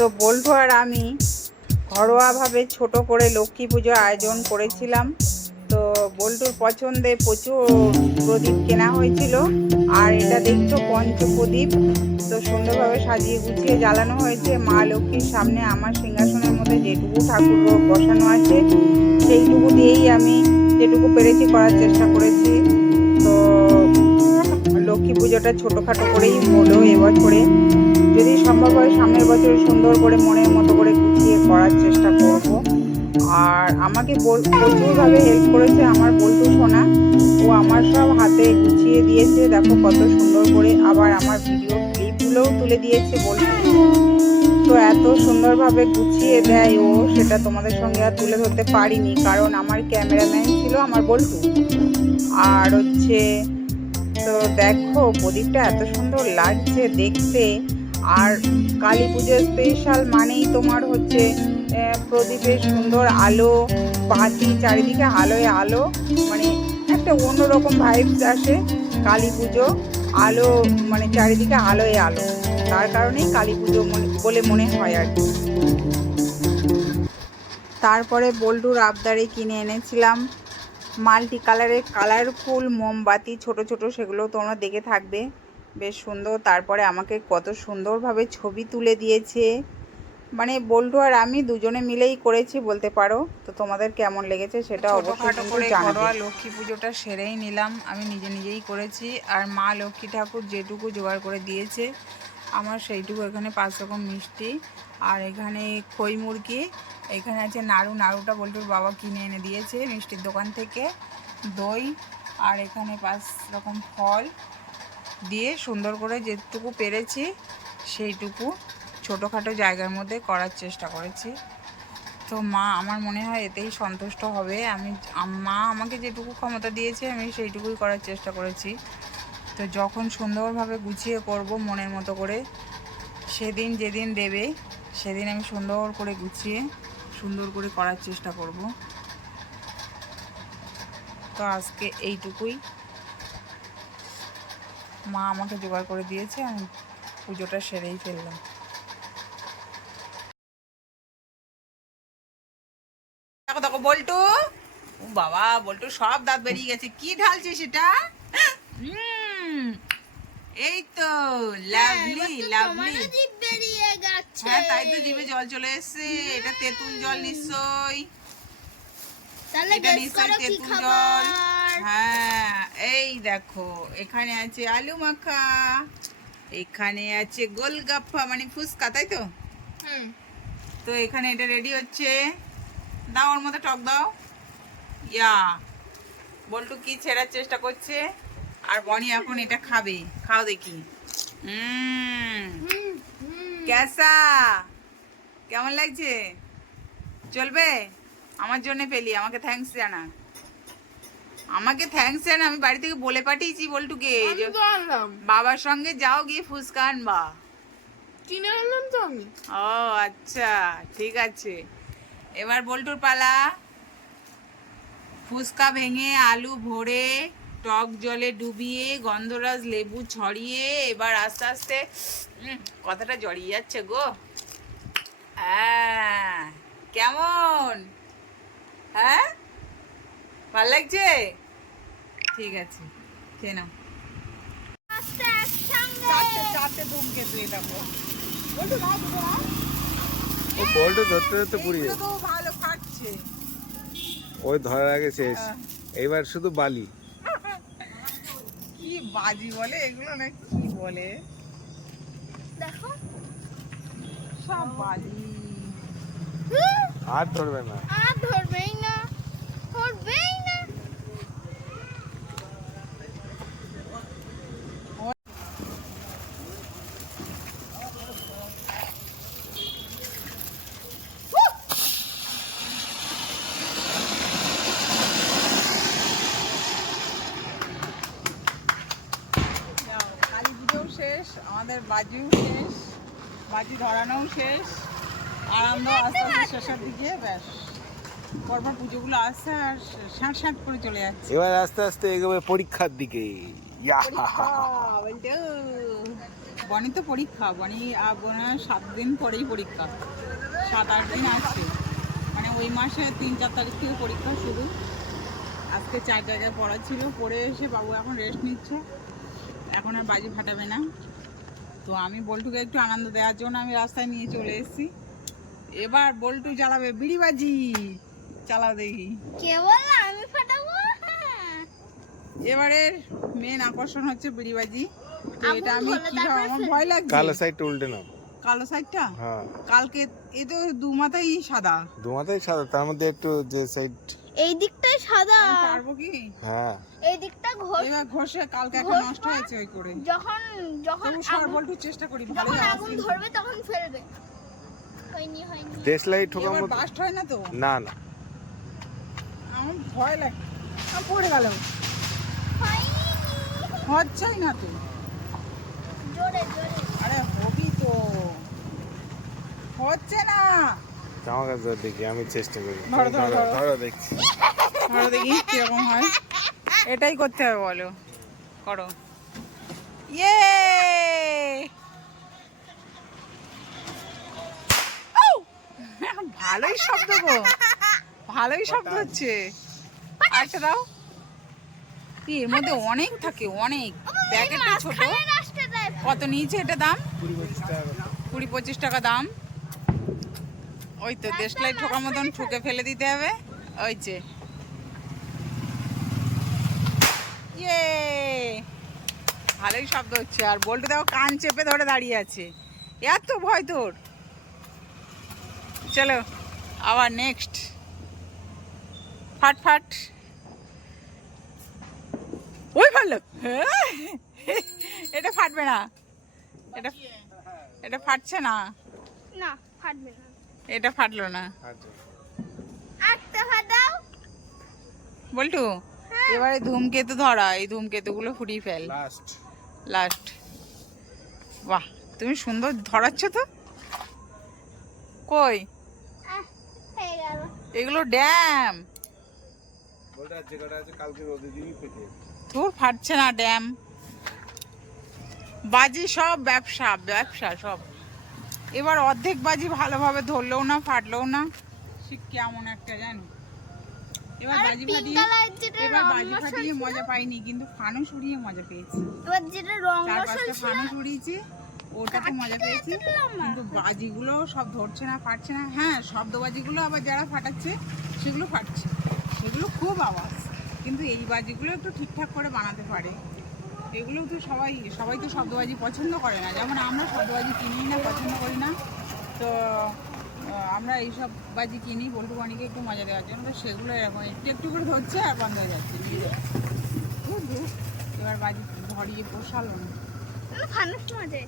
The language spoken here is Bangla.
তো বল্টু আর আমি ঘরোয়াভাবে ছোট করে লক্ষ্মী পুজো আয়োজন করেছিলাম। তো বল্টুর পছন্দে প্রচুর প্রদীপ কেনা হয়েছিল। আর এটা দেখছ পঞ্চপ্রদীপ। তো সুন্দরভাবে সাজিয়ে গুছিয়ে জ্বালানো হয়েছে। মা লক্ষ্মীর সামনে আমার সিংহাসনের মধ্যে যেটুকু ঠাকুর বসানো আছে, সেইটুকু দিয়েই আমি যেটুকু পেরেছি করার চেষ্টা করেছি। তো লক্ষ্মী পুজোটা ছোটোখাটো করেই হলো এবছরে। যদি সম্ভব হয়, সামনের বছর সুন্দর করে মনের মতো করে গুছিয়ে করার চেষ্টা করব। আর আমাকে প্রচুরভাবে হেল্প করেছে আমার বল্টু সোনা। ও আমার সব হাতে গুছিয়ে দিয়েছে। দেখো কত সুন্দর করে আবার আমার ভিডিও ক্লিপগুলোও তুলে দিয়েছে বল্টু তো এত সুন্দরভাবে গুছিয়ে দেয় ও, সেটা তোমাদের সঙ্গে আর তুলে ধরতে পারিনি, কারণ আমার ক্যামেরাম্যান ছিল আমার বল্টু। আর হচ্ছে, তো দেখো প্রদীপটা এত সুন্দর লাগছে দেখতে। আর কালী পুজোর স্পেশাল মানেই তোমার হচ্ছে প্রদীপের সুন্দর আলো বাতি চারিদিকে আলোয় আলো মানে একটা অন্যরকম ভাইবস আসে কালী পুজো, আলো মানে চারিদিকে আলোয় আলো। তার কারণেই কালী পুজো বলে মনে হয় আর কি। তারপরে বল্টুর আবদারে কিনে এনেছিলাম মাল্টি কালারের কালারফুল মোমবাতি, ছোট ছোট, সেগুলো তোমরা দেখে থাকবে। বেশ সুন্দর। তারপরে আমাকে কত সুন্দরভাবে ছবি তুলে দিয়েছে। মানে বল্টু আর আমি দুজনে মিলেই করেছি বলতে পারো। তো তোমাদের কেমন লেগেছে সেটা অবশ্যই কিন্তু জানাবে। লক্ষ্মী পুজোটা সেরেই নিলাম। আমি নিজে নিজেই করেছি। আর মা লক্ষ্মী ঠাকুর যেটুকু জোগাড় করে দিয়েছে আমার সেইটুকু এখানে পাঁচ রকম মিষ্টি। আর এখানে খই মুরগি এখানে আছে নাড়ু। নাড়ুটা বল্টুর বাবা কিনে এনে দিয়েছে মিষ্টির দোকান থেকে। দই আর এখানে পাঁচ রকম ফল। দিয়ে সুন্দর করে যেটুকু পেরেছি, সেইটুকু ছোটোখাটো জায়গার মধ্যে করার চেষ্টা করেছি। তো মা আমার মনে হয় এতেই সন্তুষ্ট হবে। আমি মা আমাকে যেটুকু ক্ষমতা দিয়েছে, আমি সেইটুকুই করার চেষ্টা করেছি। তো যখন সুন্দরভাবে গুছিয়ে করব মনের মতো করে, সেদিন যেদিন দেবে, সেদিন আমি সুন্দর করে গুছিয়ে, সুন্দর করে করার চেষ্টা করব। তো আজকে এইটুকুই। মা আমাকে জোগাড় করে দিয়েছে আমি পুজোটা সেরেই ফেললাম। দেখো দেখো বল্টু। বাবা বল্টু সব দাঁত বেরিয়ে গেছে। কি ঢালছে সেটা? এই তো লাভলি লাভলি। হ্যাঁ তাই তো জিভে জল চলে এসেছে। এটা তেঁতুল জল নিশ্চয়ই। তাহলে এটা নিশ্চয়ই তেঁতুল জল। হ্যাঁ এই দেখো এখানে আছে আলু মাখা এখানে আছে গোলগাপ্পা মানে ফুচকা তাই তো? তো এখানে এটা রেডি হচ্ছে। দাও ওর মধ্যে টক দাও। ইয়া বল্টু কি ছেড়ার চেষ্টা করছে? আর বনি এখন এটা খাবে। খাও দেখি। ক্যাসা কেমন লাগছে? চলবে? আমার জন্য পেলি আমাকে থ্যাঙ্কস জানা আমাকে থ্যাঙ্কস জানা আমি বাড়ি থেকে বলে পাঠিয়েছি বল্টুকে। বাবার সঙ্গে যাও গিয়ে ফুচকা আনবা। কিনে আনলাম তো আমি। ও আচ্ছা ঠিক আছে। এবার বল্টুর পালা। ফুচকা ভেঙে আলু ভরে টক জলে ডুবিয়ে গন্ধরাজ লেবু ছড়িয়ে এবার আস্তে আস্তে কথাটা জড়িয়ে যাচ্ছে গো। হ্যাঁ কেমন? হ্যাঁ? ভালো লাগছে? ঠিক আছে খেয়ে নাও। চারটে চারটে ধূমকেতু দেখো। বল্টু নাও দুটো নাও ও বলটা ধরতে ধরতে পুড়িয়ে ভালো খাচ্ছে। ওই ধরার আগে শেষ। হ্যাঁ। এইবার শুধু বালি। কি বাজি বলে? এগুলো না কি বলে? দেখো। সব বাজি আর ধরবে না। আর ধরবেই না ধরবেই না যাও, কালী পুজোও শেষ আমাদের বাজিও শেষ বাজি ধরানোও শেষ আনন্দ আস্তে আস্তে শেষের দিকে ব্যাস। পরপর পুজোগুলো আসছে আর স্যাঁট স্যাঁট করে চলে যাচ্ছে। এবার আস্তে আস্তে এগোবে পরীক্ষার দিকে। ইয়া। বনি তো পরীক্ষা বনি আর বোনের সাত দিন পরেই পরীক্ষা। সাত আট দিন আছে মানে ওই মাসে তিন চার তারিখ থেকে পরীক্ষা শুরু। আজকে চার জায়গায় পড়া ছিল পড়ে এসে বাবু এখন রেস্ট নিচ্ছে। এখন আর বাজি ফাটাবে না। তো আমি বল্টুকে একটু আনন্দ দেওয়ার জন্য আমি রাস্তায় নিয়ে চলে এসেছি। এবার বল্টু চালাবে বিড়ি বাজি। চালাও দেখি। কে বলল? আমি ফাটাবো। এবারের মেন আকর্ষণ হচ্ছে বিড়ি বাজি। তো এটা আমি কি আমার ভয় লাগছে। কালো সাইডটা উল্টে নাও। কালো সাইডটা? হ্যাঁ। কালকে এ তো দু মাথাই সাদা। দু মাথায় সাদা তার মধ্যে একটু যে সাইড এই দিকটাই সাদা। পারব কি? হ্যাঁ। এই দিকটা ঘোষ এবার ঘষে কালকে একটা নষ্ট হয়েছে ওই করে। যখন যখন তবু সর আগুন- বল্টু চেষ্টা করি যখন আগুন ধরবে তখন ফেলবে। হয়নি হয়নি। দেশলাই এবার মতো বাস্ট হয় না তো? না না। আমার ভয় লাগে আম পড়ে গেল। হয়নি। হচ্ছেই না তো। জোরে জোরে। আরে হবি তো। হচ্ছে না জামা কাজ দেখি আমি চেষ্টা করি। ধরো, দেখছি। ধরো দেখি কীরকম হয়। এটাই করতে হবে বলো। করো। ইয়ে! ভালোই শব্দ গো। ভালোই শব্দ হচ্ছে। আরেকটা দাও। কি এর মধ্যে অনেক থাকে অনেক। প্যাকেটটা ছোট। কত নিয়েছে এটা দাম। কুড়ি পঁচিশ টাকা দাম। ওই তো দেশলাই ঠোকার মতন ঠুকে ফেলে দিতে হবে। ওই যে। ইয়ে! ভালোই শব্দ হচ্ছে, আর বলতে দেখো কান চেপে ধরে দাঁড়িয়ে আছে। এত ভয় তোর। চলো, আবার নেক্সট ফাট ফাট ওই ভালো এটা ফাটবে না। এটা এটা ফাটছে না। না, ফাটবে না। এটা ফাটলো না। আচ্ছা বল্টু এবারে ধূমকেতু ধরা এই ধূমকেতুগুলো ফুটিয়ে ফেল। লাস্ট লাস্ট বাহ তুমি সুন্দর ধরাচ্ছ তো। কই? হয়ে গেল এগুলো ড্যাম তোর ফাটছে না ড্যাম। বাজি সব ব্যবসা ব্যবসা সব। এবার অর্ধেক বাজি ভালোভাবে ধরলেও না ফাটলেও না। সে কেমন একটা জানি। এবার বাজি ফাটিয়ে এবার বাজি ফাটিয়ে মজা পাইনি কিন্তু ফানুস উড়িয়ে মজা পেয়েছি। এবার যেটা রং মশলা ফানুস উড়িয়েছি ওটাতে মজা পেয়েছি। কিন্তু বাজিগুলো সব ধরছে না ফাটছে না। হ্যাঁ শব্দবাজিগুলো আবার যারা ফাটাচ্ছে সেগুলো ফাটছে। সেগুলো খুব আওয়াজ। কিন্তু এই বাজিগুলো একটু ঠিকঠাক করে বানাতে পারে। এগুলো তো সবাই সবাই তো শব্দবাজি পছন্দ করে না। যেমন আমরা শব্দবাজি কিনি না, পছন্দ করি না। তো আমরা এইসব বাজি কিনি, বল্টু পানিকে একটু মজা দেওয়ার জন্য। তো সেগুলো এরকম একটু একটু করে ধরছে আর বন্ধ হয়ে যাচ্ছে। এবার বাজি ধরিয়ে পোষালো না ফানুস মজা